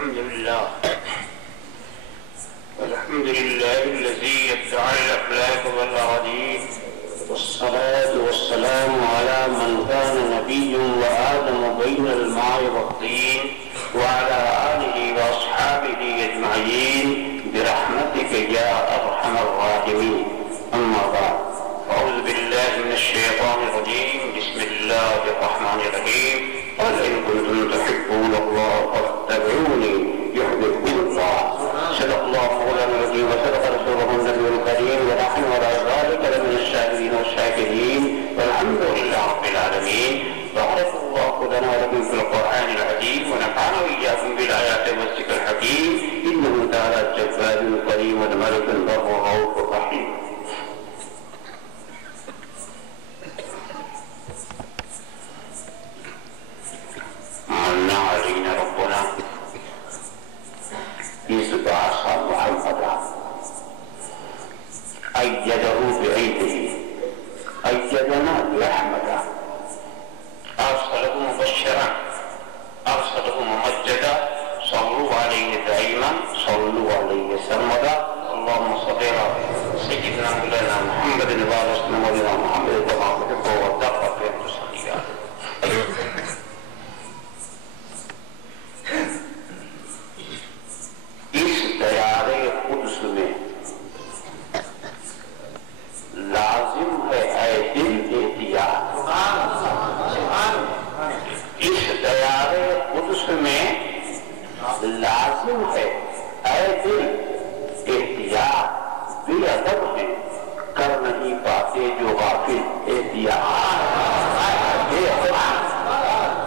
الحمد لله الذي يدعى الأخلاق والأراضين، والصلاة والسلام على من كان نبي وآدم بين الماء والطين، وعلى آله وأصحابه أجمعين برحمتك يا أرحم الراحمين. أما بعد، أعوذ بالله من الشيطان الرجيم. بسم الله الرحمن الرحيم. قل إن كنتم تحبون الله فاتبعوني يحببكم الله. صدق الله مولانا العظيم وصدق رسوله النبي الكريم، ونحن على ذلك لمن الشاهدين والشاكرين، والحمد لله رب العالمين. بارك الله لنا ولكم في القرآن العظيم، ونفعنا وإياكم بالآيات والذكر الحكيم، إنه تعالى الجبار الكريم والملك البر الرؤوف الرحيم. من علينا ربنا إذ بعث محمدا أيده بأيده، أيدنا برحمته، أرسله مبشرا، أرسله ممجدا. صلوا عليه دائما، صلوا عليه سرمدا. اللهم صل على سيدنا مولانا محمد وعلى آل مولانا محمد كما تحب وترضى وتصلي عليه. اس دیار قدس میں لازم ہے اے دل احتیاط. اس دیار قدس میں لازم ہے اے دل احتیاط. بے ادب ہے کر نہیں پاتے جو غافل احتیاط. بے ادب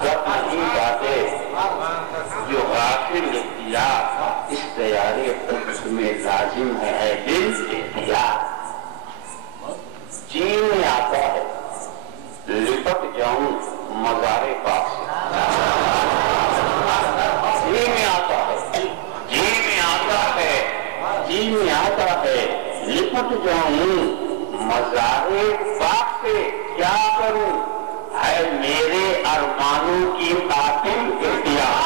کر نہیں پاتے جو غافل احتیاط. اس دیار قدس میں لازم ہے اے دل احتیاط. جی میں آتا ہے لپٹ جاؤں مزار پاک سے. جی میں آتا ہے، جی میں آتا ہے، جی میں آتا ہے لپٹ جاؤں مزار پاک سے. کیا کروں ہے میرے ارمانوں کی قاتل احتیاط.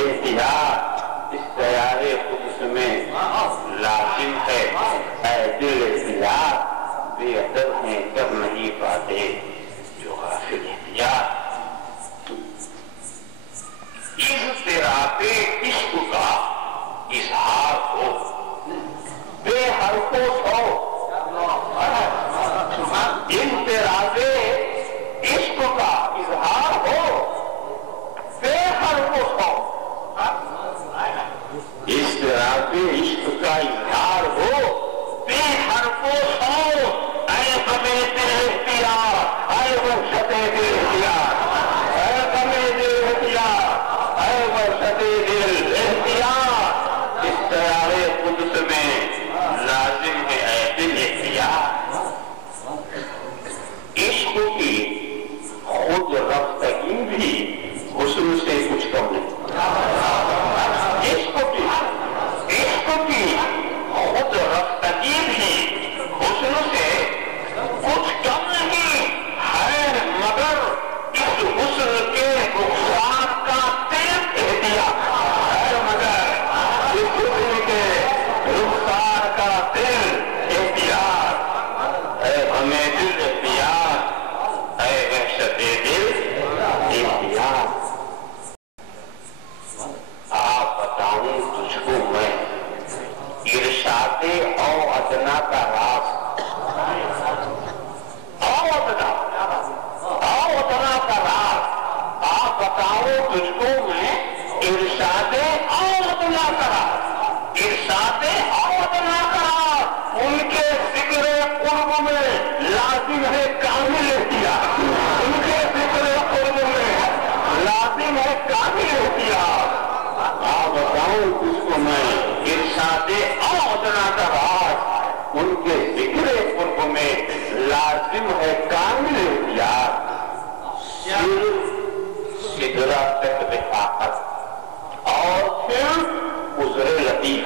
احتیاط اس دیار قدس میں لازم ہے اے دل احتیاط. بے ادب ہیں کر نہیں پاتے جو غافل احتیاط. اضطراب عشق کا اظہار ہو بے حرف و صوت. اضطراب عشق کا اظہار ہو بے حرف و صوت. اضطراب عشق کا اظہار ہو بے حرف و صوت. اے غمِ دل احتیاط، اے وحشت دل احتیاط، اے غمِ دل احتیاط، اے وحشت دل احتیاط. اس دیار قدس میں لازم ہے اے دل احتیاط. عشق کی خود رفتگی بھی حسن سے کچھ کم نہیں. عشق کی خود رفتگی بھی حسن سے کچھ کم نہیں ہے، مگر اس حسن کے رخسار کا دل احتیاط ہے. مگر اس حسن کے رخسار کا دل احتیاط. اے ہمیں دل احتیاط، اے وحشت دل احتیاط. آپ بتاؤں تجھ کو میں ارشاد او ادنا کا راز. او ادنا کا راز. آپ بتاؤں تجھ کو میں ارشاد او ادنا کا راز. ارشاد او ادنا کا راز. ان کے ذکر قرب میں لازم ہے کامل احتیاط. ان کے ذکر قرب میں لازم ہے کامل احتیاط. آپ بتاؤں کس کو میں ارشاد او ادنا کا راز. ان کے ذکر قرب میں لازم ہے کامل احتیاط. سدرا تک رفاقت اور پھر عذر لطیف.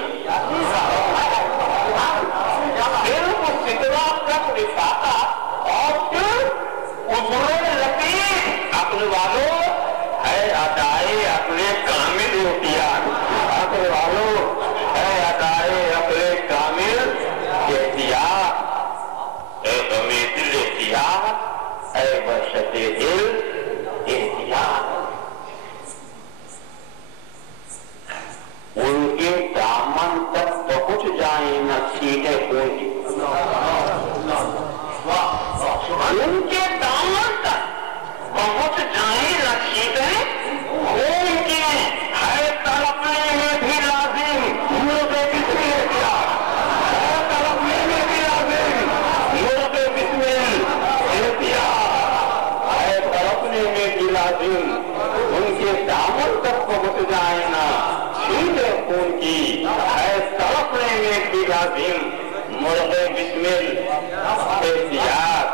مرغ بسمل احتیاط،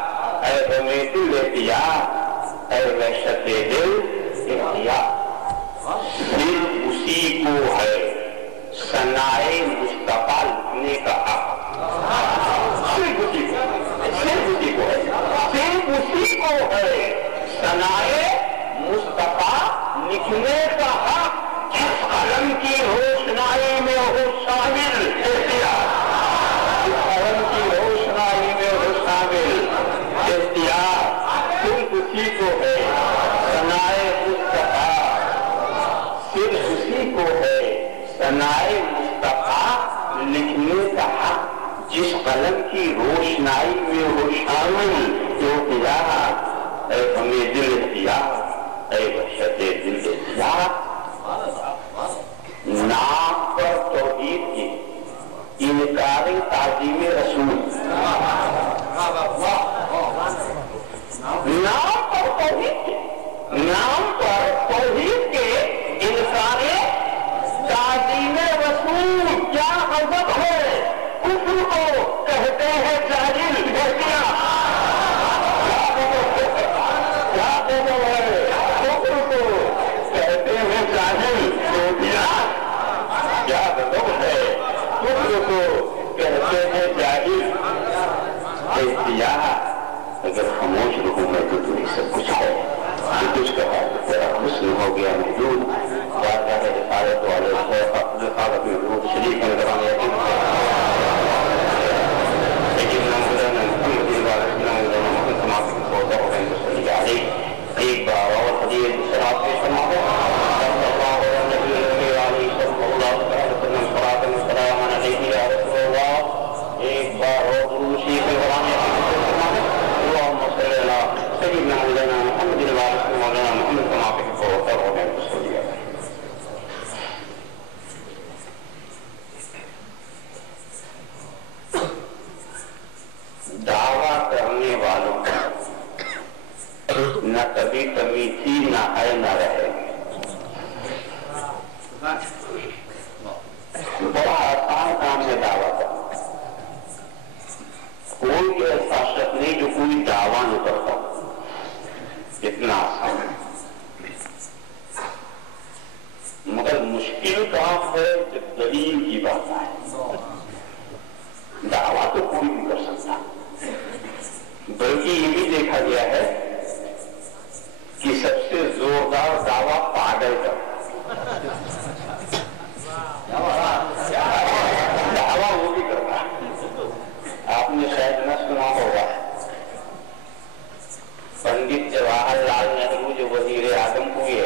اے غمیت الاحتیاط، اے وحشت دل احتیاط، صرف اسی کو ہے ثنائے مصطفیٰ لکھنے کا حق، صرف اسی کو ہے، صرف اسی کو ہے ثنائے مصطفیٰ لکھنے کا حق، جس قلم کی روشنائی میں ہو شامل احتیاط، جس قلم کی روشنائی میں ہو شامل احتیاط، صرف اسی کو ہے ثنائے مصطفیٰ، صرف اسی کو ہے ثنائے مصطفیٰ لکھنے کا حق، جس قلم کی روشنائی میں ہو شامل احتیاط، اے ہمیں دل احتیاط، اے وحشت دل احتیاط، نام پر توحید کی انکار تعظیم رسول، نام پر توحید کے، نام پر توحید کے انکار تعظیم رسول کیا غضب ہے، کفر کو کہتے ہیں جاہل، کیا غضب ہے، کفر کو کہتے ہیں جاہل، کیا غضب ہے، کفر کو کہتے ہیں جاہل، احتیاط، اگر خاموش رہوں میں تو تمہیں سب کچھ ہے، جو کچھ کہا تیرا حسن ہو گیا محدود، واضح رسالت والے شیخ اپنے خالق محدود شریف میں کرام یقین لیکن مولانا محمد مولانا محمد سماعت کی سوچا ہو گئے مسلی علیہ ایک بار اور حدیث شراب پیش فرما ہے صلی اللہ علیہ وسلم صلاۃ و سلام علیہ یا رسول اللہ، ایک بار اور درود شریف میں کرام یقین فرما ہے اللهم صل علی سیدنا مولانا محمد مولانا محمد سماعت کی سوچا ہو گئے مسلی علیہ۔ دعویٰ کرنے والوں نہ کبھی کمی تھی، نہ ہے، نہ رہے، بڑا آسان کام ہے دعویٰ کرنا، کوئی ایسا شخص نہیں جو کوئی دعویٰ نہیں کرتا، اتنا آسان ہے، مگر مشکل کام ہے جب دلیل کی بات آئے، دعویٰ تو کوئی بھی کر سکتا، بلکہ یہ بھی دیکھا گیا ہے کہ سب سے زوردار دعویٰ پاگل کا، دعویٰ وہ بھی کرتا ہے، آپ نے شاید نہ سنا ہوگا، پنڈت جواہر لال نہرو جو وزیر اعظم ہوئے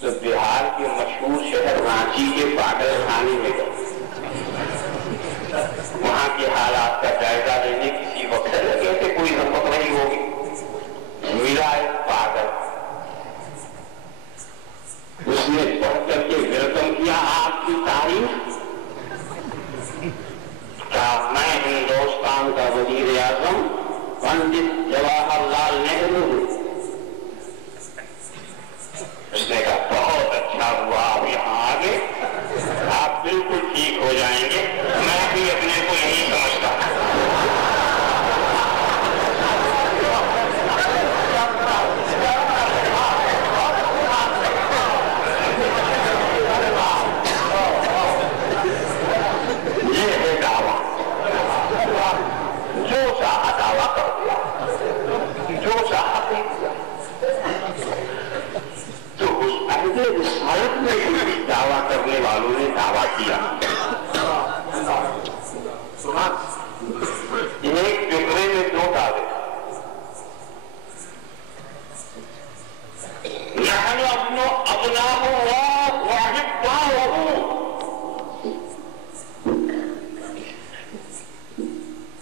تو بہار کے مشہور شہر رانچی کے پاگل خانے میں گئے، وہاں کے حالات کا جائزہ لینے کسی وقت لگے تھے، کوئی ہمت نہیں ہوگی، ملا ایک پاگل، اس نے پڑھ کر کے ویلکم کیا آپ کی تعریف، کیا میں ہندوستان کا وزیر اعظم پنڈت جواہر لال نہرو ہوں، اس نے کہا بہت اچھا ہوا آپ یہاں آگے، آپ بالکل ٹھیک ہو جائیں گے، میں بھی اپنے کو یہی سمجھتا ہوں، یہ ہے دعویٰ، جو چاہا دعویٰ کر دیا، جو چاہا دے دیا، تو اس عہد رسالت میں بھی دعویٰ کرنے والوں نے دعویٰ کیا، ایک جملے میں دو دعوے، نحن ابناء اللہ واحباؤہ،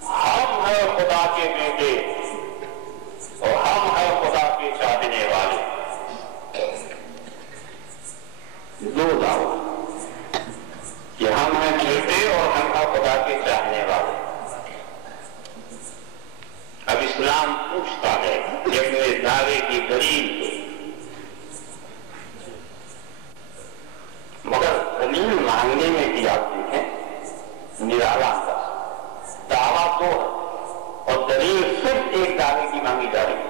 ہم ہیں خدا کے بیٹے اور ہم ہیں خدا کے چاہنے والے، دو دعویٰ کہ ہم ہیں بیٹے اور ہم ہیں خدا کے چاہنے والے۔ اب اسلام پوچھتا ہے کہ اپنے دعوے کی دلیل دو، مگر دلیل مانگنے میں بھی آپ دیکھیں نرالا انداز، دعوات دو ہے اور دلیل صرف ایک دعوے کی مانگی جا رہی ہے.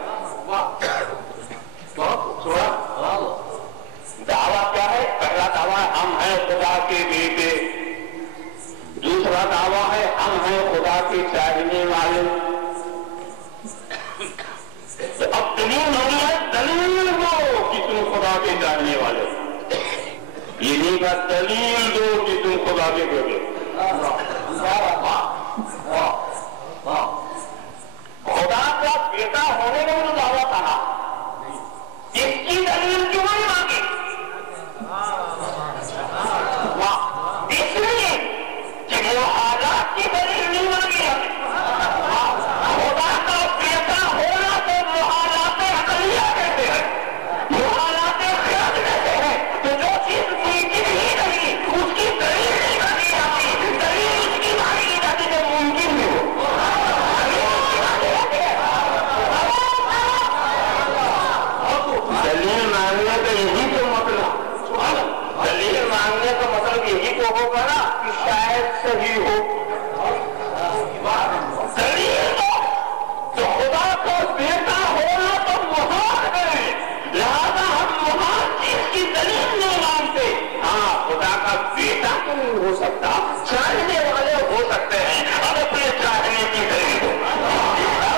دعویٰ کیا ہے؟ پہلا دعویٰ ہم ہیں خدا کے بیٹے، دوسرا دعویٰ ہے ہم ہیں خدا کے چاہنے والے. تو اب دلیل ہونی ہے، دلیل دو کہ تم خدا کے چاہنے والے، یہ نہیں کہ دلیل دو کہ تم خدا کے بیٹے. خدا کا بیٹا ہونے کا جو دعویٰ تھا نا، اس کی دلیل کیوں نہیں مانگی؟ اس لیے کہ وہ حالات کی دلیل نہیں مانگی. خدا کا بیٹا ہونا تو محالات عقلیہ کہتے ہیں، محالات خیال کہتے ہیں. تو جو چیز ممکن ہی نہیں اس کی دلیل نہیں مانگی جاتی، دلیل اس کی مانگی جاتی جو ممکن ہی ہو. دلیل مانگنے کا یہی تو مطلب، دلیل مانگنے کا مطلب یہی تو ہوگا نا کہ شاید صحیح ہو. دلیل تو خدا کو بیٹا ہونا تو محال ہے، لہذا ہم محال چیز کی دلیل نہیں مانگتے. ہاں خدا کا بیٹا تو نہیں ہو سکتا، چاہنے والے ہو سکتے ہیں. اب اپنے چاہنے کی دلیل ہو،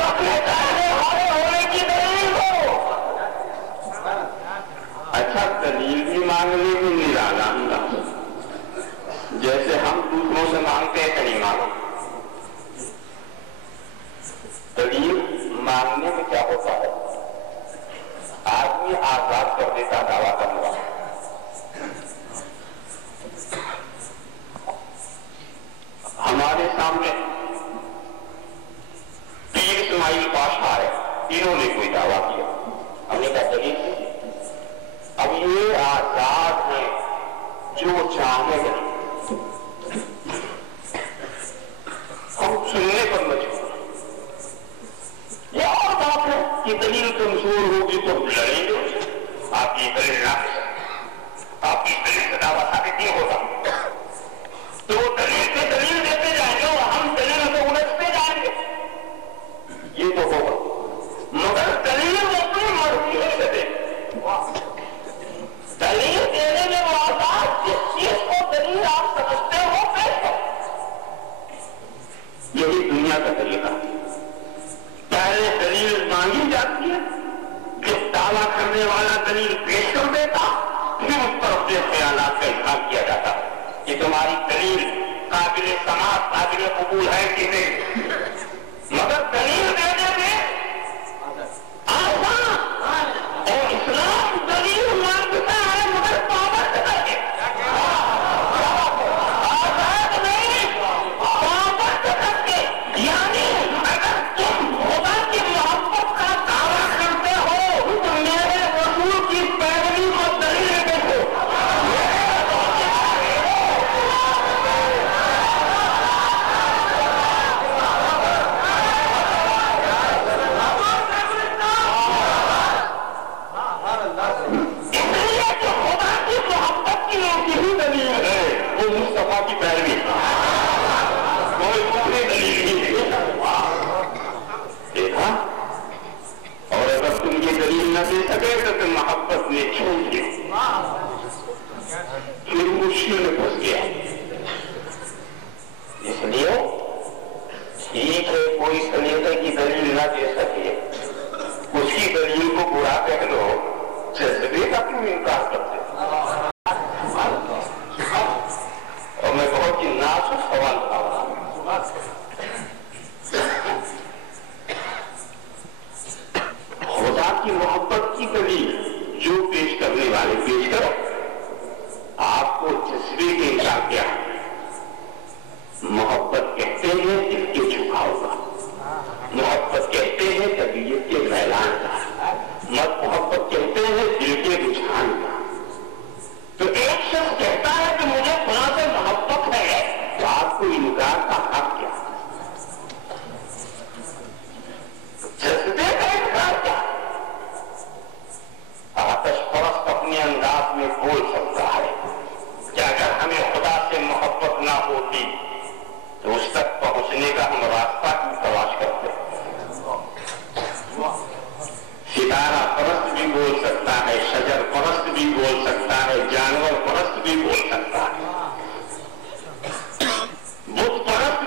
اپنے چاہنے والے ہونے کی دلیل ہو. اچھا دلیل بھی مانگنے بھی نہیں لانا، جیسے ہم دوسروں سے مانگتے ہیں کہیں مانگو. دلیل مانگنے میں کیا ہوتا ہے؟ آدمی آزاد کر دیتا دعویٰ کرنے والا. ہمارے سامنے پیر اسماعیل پاشا ہے، انہوں نے کوئی دعویٰ کیا، ہم نے کہا دلیل. اب یہ آزاد ہے، جو چاہے گا ہم سننے پر مجبور. یہ اور بات ہے کہ دلیل کمزور ہوگی تو لڑیں گے. آپ کی دلیل نہ آپ کی دلیل کا دعویٰ ثابت نہیں ہوگا تو وہ دلیل پہ دلیل دیتے جائیں گے اور ہم دلیل سے الجھتے جائیں گے. یہ تو ہوگا، مگر دلیل وہ اپنی مرضی سے دے. دلیل دینے میں وہ آزاد، جس چیز کو دلیل آپ سمجھتے ہو پیش کرو. یہی دنیا کا طریقہ. پہلے دلیل مانگی جاتی ہے، جب دعویٰ کرنے والا دلیل پیش کر دیتا، پھر اس پر اپنے خیالات کا اظہار کیا جاتا کہ تمہاری دلیل قابل سماعت، قابل قبول ہے کہ نہیں. مگر دلیل دینے میں آسان، اور اسلام دلیل مانگتا ہے مگر پابند کر کے. آزاد نہیں، پابند کر کے. یعنی اگر تم خدا کی محبت کا دعویٰ کرتے ہو تو میرے رسول کی پیروی کو دلیل دیکھو. مصطفیٰ کی پیروی، کوئی دوسری دلیل نہیں دیکھا. اور اگر تم یہ دلیل نہ دے سکے تو تم محبت میں چھوٹ گئے، پھر مشکل میں پھنس گیا. اس لیے ٹھیک ہے کوئی سلیقے کی دلیل نہ دے سکے، اس کی دلیل کو برا کہہ لو، جذبے کا کیوں انکار کرتے. اور میں بہت ہی نازک سوال کر رہا ہوں. خدا کی محبت کی دلیل جو پیش کرنے والے پیش کرو. آپ کو جذبے کے انکار کیا؟ محبت کہتے ہیں دل کے جھکاؤ کا، محبت کہتے ہیں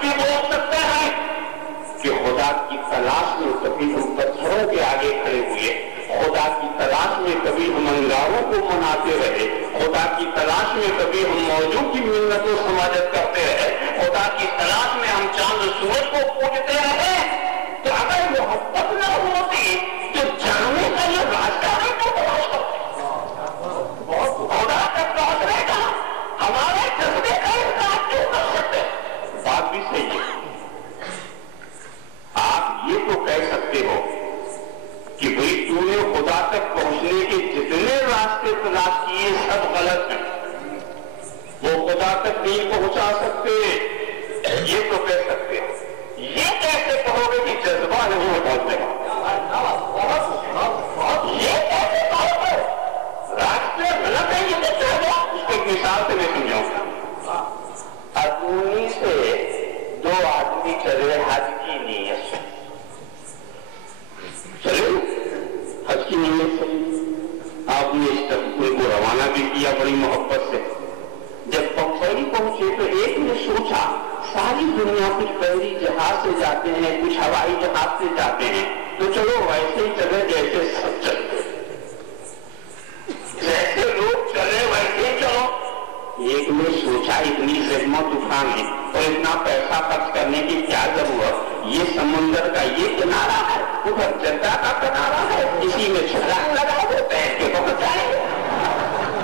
بھی بول سکتے ہیں کہ خدا کی تلاش میں کبھی ہم پتھروں کے آگے کھڑے ہوئے، خدا کی تلاش میں کبھی ہم انگاروں کو مناتے رہے، خدا کی تلاش میں کبھی ہم موجوں کی منت و سماجت کرتے رہے، خدا کی تلاش میں ہم چاند سورج کو پوجتے رہے، تو اگر محبت نہ ہوتی تو جاننے کا یہ راستہ نہیں تو خدا تک پہنچنے کا ہمارے جذبے کا انکار کیوں کر سکتے؟ بات بھی صحیح ہے۔ آپ یہ تو کہہ سکتے ہو کہ بھئی تو نے خدا تک پہنچنے کے جتنے راستے تلاش کیے سب غلط ہیں، وہ خدا تک نہیں پہنچا سکتے، یہ تو کہہ سکتے ہو۔ یہ کیسے کہو گے کہ جذبہ نہیں پہنچے گا؟ یہ کیسے کہو گے راستے غلط ہیں؟ یہ تو کہہ دو۔ اس کو ایک مثال سے میں سمجھاؤں گا۔ ادونی سے دو آدمی چلے حج کی نیت سے، چلے حج کی نیت سے، آپ نے اس ان کو روانہ بھی کیا بڑی محبت سے۔ جب پمبئی پہنچے تو ایک نے سوچا ساری دنیا کچھ بحری جہاز سے جاتے ہیں، کچھ ہوائی جہاز سے جاتے ہیں، تو چلو ویسے ہی چلے جیسے سب چلتے، جیسے لوگ چلے ویسے ہی چلو۔ ایک نے سوچا اتنی زحمت اٹھانے اور اتنا پیسہ خرچ کرنے کی کیا ضرورت، یہ سمندر کا یہ کنارہ ہے، ادھر جدہ کا کنارہ ہے، اسی میں چھلانگ لگا دو تیر کے پہنچ جائیں گے،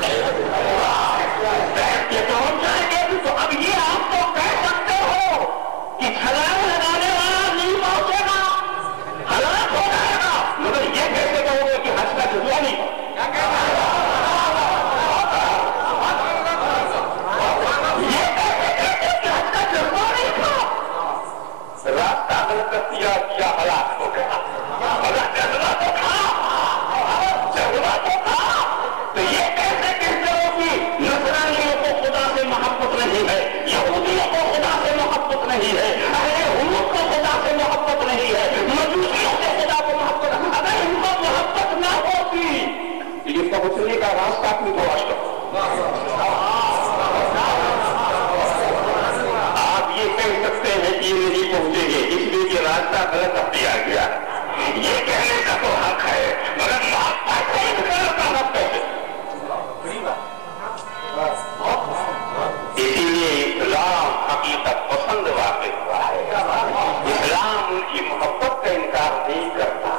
تیر کے پہنچ جائیں گے۔ تو اب یہ آپ تو کہہ سکتے ہو کہ چھلانگ لگانے والا نہیں پہنچے گا، ہلاک ہو جائے گا، مگر یہ کیسے کہو گے کہ حج کا جذبہ نہیں ہو؟ راستہ غلط کیا ہلاک ہو گیا، مگر جذبہ تو تھا، جذبہ تو تھا۔ تو یہ کیسے کہتے ہو کہ نصرانیوں کو خدا سے محبت نہیں ہے، یہودیوں کو خدا سے محبت نہیں ہے، اہل حنوف کو خدا سے محبت نہیں ہے، مجوسیوں سے خدا کو محبت ہے؟ اگر ان کو محبت نہ ہوتی تو یہ پہنچنے کا راستہ کیوں تلاش کرو؟ آپ یہ کہہ سکتے ہیں کہ یہ نہیں پہنچیں گے اس لیے کہ راستہ غلط اختیار کیا، یہ کہنے کا تو حق ہے، مگر اسی لیے اسلام حقیقت پسند واقع ہوا ہے۔ اسلام ان کی محبت کا انکار نہیں کرتا،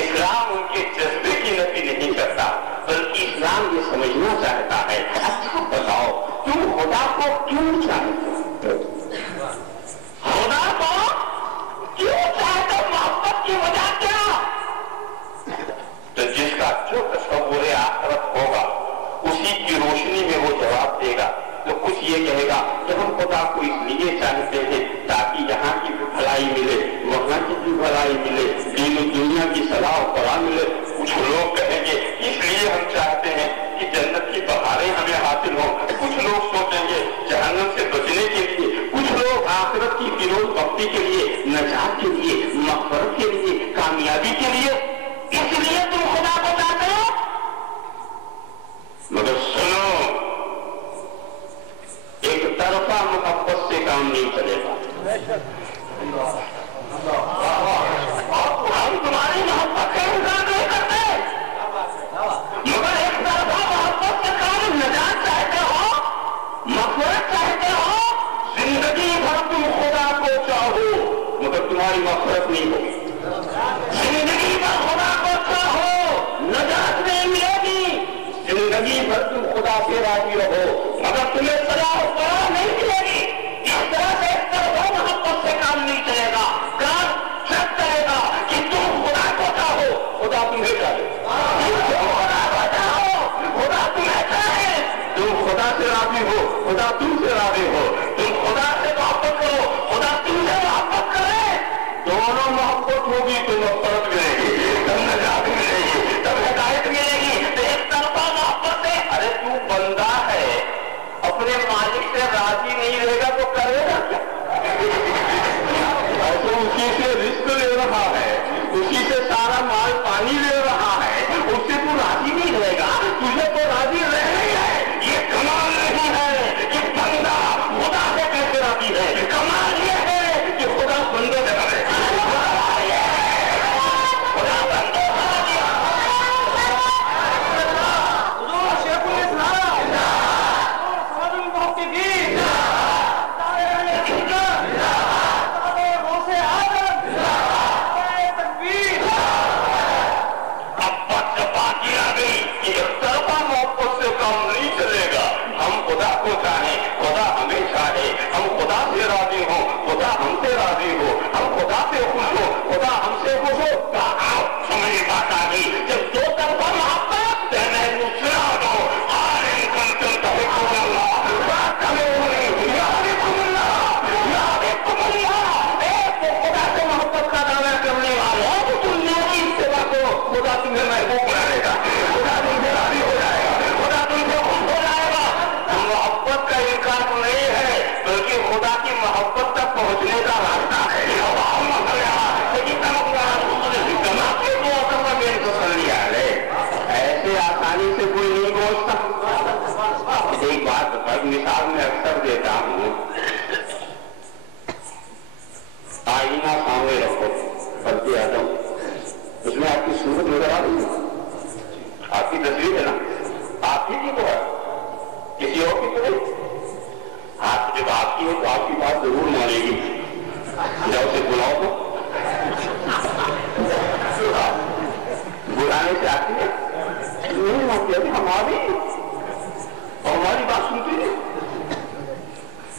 اسلام ان کے جذبے کی نفی نہیں کرتا، بلکہ اسلام یہ سمجھنا چاہتا ہے اچھا بتاؤ تم خدا کو کیوں چاہتے ہو؟ خدا کو کیوں چاہتے ہو؟ محبت کی وجہ کیا؟ تو جس کا جو تصور آخرت ہوگا اسی کی روشنی میں وہ جواب دے گا۔ تو کچھ یہ کہے گا کہ ہم خدا کو اس لیے چاہتے ہیں تاکہ یہاں کی بھی بھلائی ملے، وہاں کی بھی بھلائی ملے، دین و دنیا کی صلاح و فلاح ملے۔ کچھ لوگ کہیں گے اس لیے ہم چاہتے ہیں کہ جنت کی بہاریں ہمیں حاصل ہوں، کچھ لوگ سوچیں گے جہنم سے بچنے کے لیے، کچھ لوگ آخرت کی فیروز بختی کے لیے، نجات کے لیے، مغفرت کے لیے، کامیابی کے لیے۔ اس لیے تم خدا کو چاہتے ہو، مگر سنو ایک طرفہ محبت سے کام نہیں چلے گا۔ ہم تمہاری محبت کا انکار نہیں کرتے، مگر ایک طرفہ محبت سے کام، نجات چاہتے ہو، مغفرت چاہتے ہو، زندگی بھر تم خدا کو چاہو مگر تمہاری مغفرت نہیں ہوگی، زندگی بھر خدا کو چاہو نجات نہیں ملے گی، زندگی بھر تم خدا سے راضی رہو مگر تمہیں سزا و سزا نہیں ملے گی۔ اس طرح سے ایک طرفہ محبت سے کام نہیں چلے گا، کام چل چلے گا کہ تم خدا کو چاہو خدا تمہیں چاہے، تم خدا کو چاہو خدا تمہیں چاہے، تم خدا سے راضی ہو خدا تم سے راضی ہو، تم خدا سے محبت کرو خدا تم سے محبت کرے، دونوں محبت ہوگی تو مغفرت ملے گی، تب نجات ملے گی، تب ہدایت ملے گی۔ تو ایک طرفہ محبت ہے، ارے تو بندہ ہے اپنے مالک سے راضی نہیں رہے گا تو کرے گا کیا؟ تو اسی سے رزق لے رہا ہے، اسی سے سارا مال پانی لے رہا ہے، اس سے تو راضی نہیں رہے گا، تجھے تو راضی رہنا ہی ہے۔ یہ کمال نہیں ہے کہ بندہ خدا سے کیسے راضی ہے، کمال یہ آئینہ سامنے رکھو، قد آدم، اس میں آپ کی صورت نظر آ رہی ہے، آپ کی تصویر ہے نا، آپ ہی کی تو ہے، کسی اور کی تو نہیں۔ آپ جب آپ کی ہے تو آپ کی بات ضرور مانے گی، جب اسے بلاؤ تو بلانے سے آتی ہے نہیں مانتی ابھی ہماری اور ہماری بات سنتی ہے۔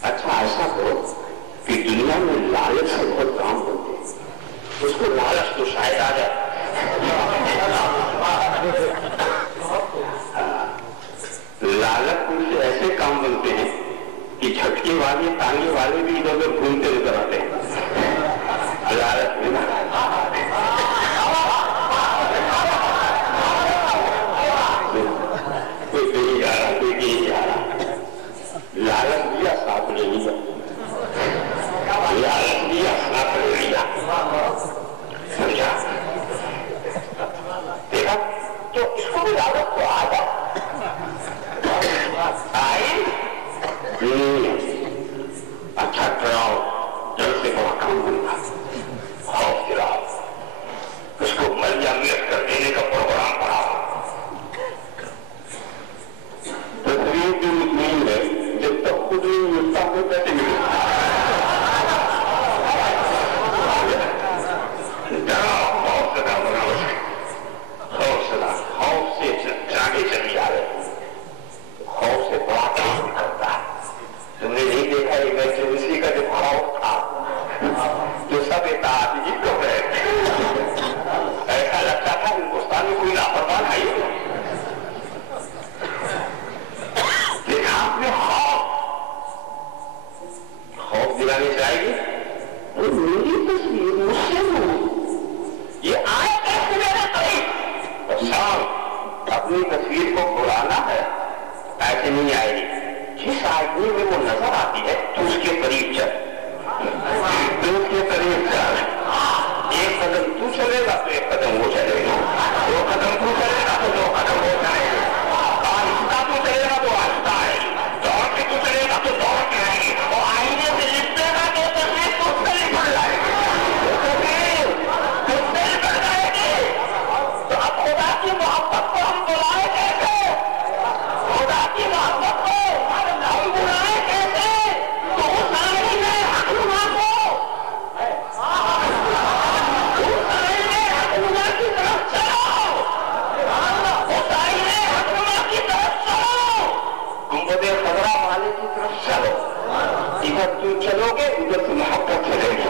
اچھا ایسا کرو کہ دنیا میں لالچ سے بہت کام ہوتے ہیں، اس کو لالچ تو شاید آ جائے، لالچ سے ایسے کام بنتے ہیں کہ جھٹکے والے تانگے والے بھی ادھر ادھر گھومتے نظر آتے ہیں لالچ میں نا۔ کوئی کہیں جا رہا کوئی کہیں جا رہا، لالچ دیا ساتھ لے لیا، لالچ دیا ساتھ لے لیا، سمجھا؟ دیکھا تو اس کو بھی لالچ تو آ جائے آئی اچھا ڈراؤ، ڈر سے بڑا کام بنتا، خوف دلاؤ، اس کو ملیامیت کر دینے کا پروگرام بناؤ۔ تصویر بھی مطمئن ہے، جب تک خود نہیں ملتا تو کیسے ملتا؟ ڈراؤ، خوف زدہ بناؤ، خوف زدہ، خوف سے جانے چلی آ رہے، خوف سے بڑا کام کرتا ہے۔ تم نے نہیں دیکھا ایمرجنسی کا جو خوف تھا جو سب اطاعت ہی کو گئے، ایسا لگتا تھا ہندوستان میں کوئی لاپرواہ ہے۔ دیکھا آپ نے خوف دلانے جائے گی، میری تصویر مجھ سے نہیں، یہ آئے کیسے میرے قریب؟ شام اپنی تصویر کو بلانا ہے، ایسے نہیں آئے گی۔ جس آدمی میں وہ نظر آتی ہے تو اس کے قریب چل، تو اس کے قریب چل، ایک قدم تو چلے گا تو ایک قدم وہ چلے گا، دو قدم تو چلے گا تو دو قدم وہ چلے گا، آہستہ تو چلے گا تو آہستہ آئے گی، دوڑ کے تو چلے گا تو دوڑ کے آئے گی، اور آئینے سے لپٹے گا تو تصویر تو اس سے لپٹ جائے گی، تو دل کر جائے گی۔ تو اب خدا کی محبت کو ہم بلائے کیسے؟ خدا کی محبت کو ہم بلائے کیسے؟ تو اس آئینے حکمہ کو، اس آئینے حکمہ کی طرف چلو، اس آئینے حکمہ کی طرف چلو، گنبد خضرا والے کی طرف چلو، ادھر تم چلو گے ادھر سے محبت چلے گی،